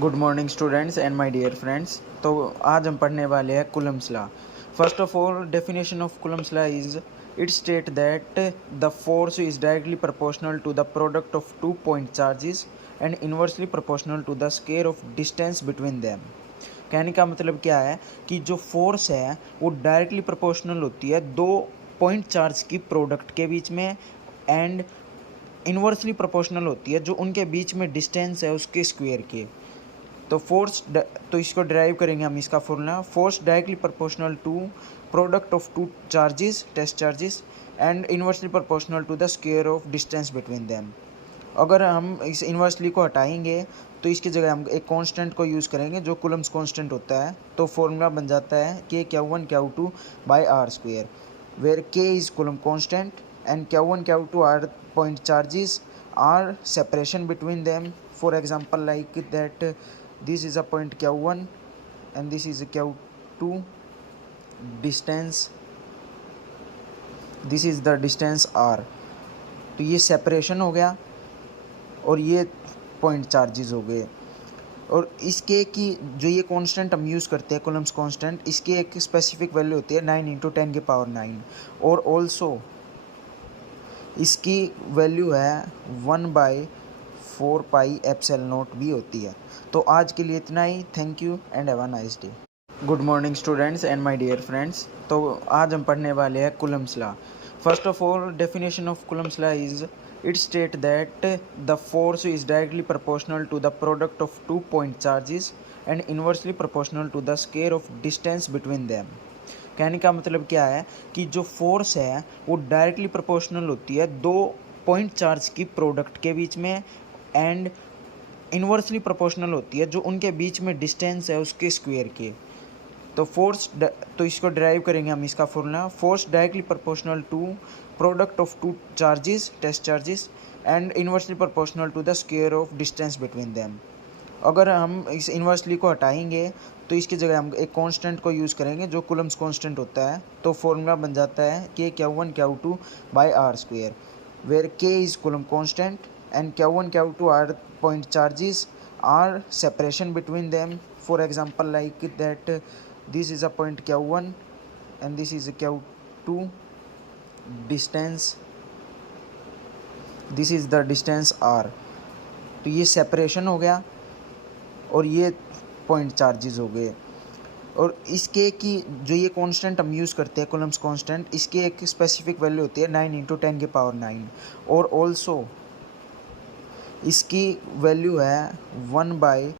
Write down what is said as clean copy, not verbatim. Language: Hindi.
Good morning students and my dear friends. तो आज हम पढ़ने वाले हैं Coulomb's law. First of all, definition of Coulomb's law is it state that the force is directly proportional to the product of two point charges and inversely proportional to the square of distance between them. कहने का मतलब क्या है कि जो फोर्स है वो डायरेक्टली प्रोपोर्शनल होती है दो पॉइंट चार्ज की प्रोडक्ट के बीच में, एंड इनवर्सली प्रोपोर्शनल होती है जो उनके बीच में डिस्टेंस है उसके स्क्वायर के। तो तो इसको डिराइव करेंगे हम इसका formula, force directly proportional to product of two charges test charges and inversely proportional to the square of distance between them. अगर हम इस इन्वर्सली को हटाएंगे तो इसकी जगह हम एक कांस्टेंट को यूज़ करेंगे जो कूलम्स कांस्टेंट होता है। तो फॉर्मूला बन जाता है K Q1 by r square, where K is Coulomb constant and Q1 are point charges r separation between them. For example like that this is a point Q1 and this is a Q2 distance, this is the distance R। तो ये सेपरेशन हो गया और ये पॉइंट चार्जेस हो गए। और इसके की जो ये कांस्टेंट हम यूज़ करते हैं कूलम्स कांस्टेंट, इसकी एक स्पेसिफिक वैल्यू होती है 9 × 10⁹ और ऑल्सो इसकी वैल्यू है 1/4 पाई एप्सिलॉन नॉट भी होती है। तो आज के लिए इतना ही। Thank you and have a nice day. Good morning students and my dear friends. तो आज हम पढ़ने वाले हैं Coulomb's law. First of all, definition of Coulomb's law is it state that the force is directly proportional to the product of two point charges and inversely proportional to the square of distance between them. कहने का मतलब क्या है कि जो फोर्स है वो डायरेक्टली प्रोपोर्शनल होती है दो पॉइंट चार्ज की प्रोडक्ट के बीच में, एंड इनवर्सली प्रोपोर्शनल होती है जो उनके बीच में डिस्टेंस है उसके स्क्वायर के। तो इसको डिराइव करेंगे हम इसका formula, force directly proportional to product of two charges test charges and inversely proportional to the square of distance between them. अगर हम इस इन्वर्सली को हटाएंगे तो इसकी जगह हम एक कांस्टेंट को यूज़ करेंगे जो कूलम्स कांस्टेंट होता है। तो फॉर्मूला बन जाता है K by r square, where K is Coulomb constant and Q1 are point charges r separation between them. For example like that this is a point Q1 and this is Q2 distance, this is the distance R। तो ये सेपरेशन हो गया और ये पॉइंट चार्जेस हो गए। और इसके की जो ये कांस्टेंट हम यूज़ करते हैं कूलम्स कांस्टेंट, इसकी एक स्पेसिफिक वैल्यू होती है 9 × 10⁹ और ऑल्सो इसकी वैल्यू है 1/